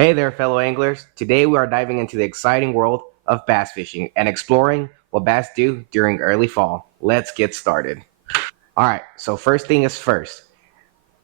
Hey there, fellow anglers. Today we are diving into the exciting world of bass fishing and exploring what bass do during early fall. Let's get started. All right, so first thing is first.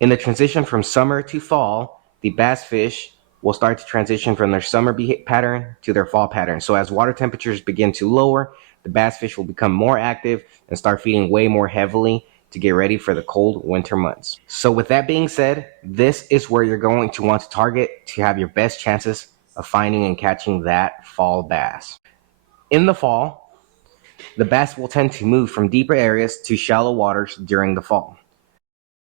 In the transition from summer to fall, the bass fish will start to transition from their summer pattern to their fall pattern. So as water temperatures begin to lower, the bass fish will become more active and start feeding way more heavily to get ready for the cold winter months. So with that being said, this is where you're going to want to target to have your best chances of finding and catching that fall bass. In the fall, the bass will tend to move from deeper areas to shallow waters during the fall.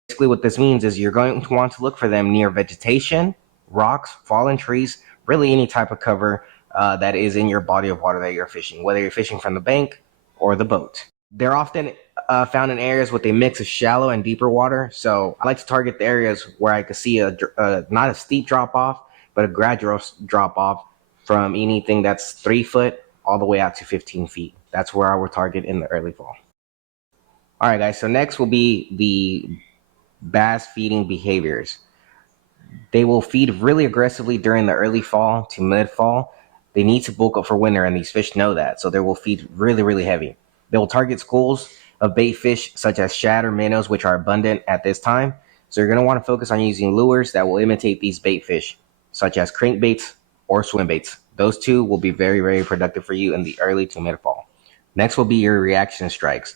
Basically, what this means is you're going to want to look for them near vegetation, rocks, fallen trees, really any type of cover that is in your body of water that you're fishing, whether you're fishing from the bank or the boat. They're often found in areas with a mix of shallow and deeper water. So I like to target the areas where I could see not a steep drop off, but a gradual drop off from anything that's 3 foot all the way out to 15 feet. That's where I would target in the early fall. All right, guys. So next will be the bass feeding behaviors. They will feed really aggressively during the early fall to mid fall. They need to bulk up for winter, and these fish know that, so they will feed really, really heavy. They will target schools of bait fish such as shad or minnows, which are abundant at this time. So you're going to want to focus on using lures that will imitate these bait fish, such as crankbaits or swim baits. Those two will be very, very productive for you in the early to mid fall. Next will be your reaction strikes.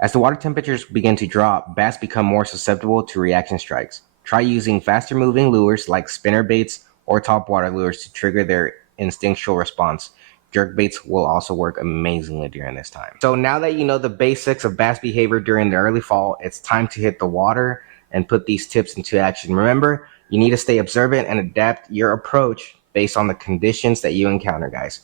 As the water temperatures begin to drop, bass become more susceptible to reaction strikes. Try using faster moving lures like spinner baits or topwater lures to trigger their instinctual response. Jerk baits will also work amazingly during this time. So now that you know the basics of bass behavior during the early fall, it's time to hit the water and put these tips into action. Remember, you need to stay observant and adapt your approach based on the conditions that you encounter, guys.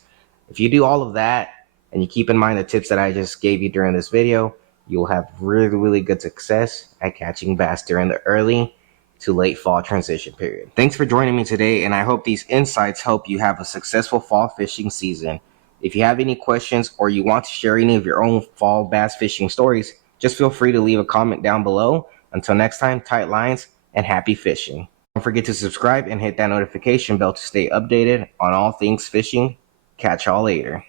If you do all of that and you keep in mind the tips that I just gave you during this video, you'll have really, really good success at catching bass during the early to late fall transition period. Thanks for joining me today, and I hope these insights help you have a successful fall fishing season. If you have any questions or you want to share any of your own fall bass fishing stories, just feel free to leave a comment down below. Until next time, tight lines and happy fishing. Don't forget to subscribe and hit that notification bell to stay updated on all things fishing. Catch y'all later.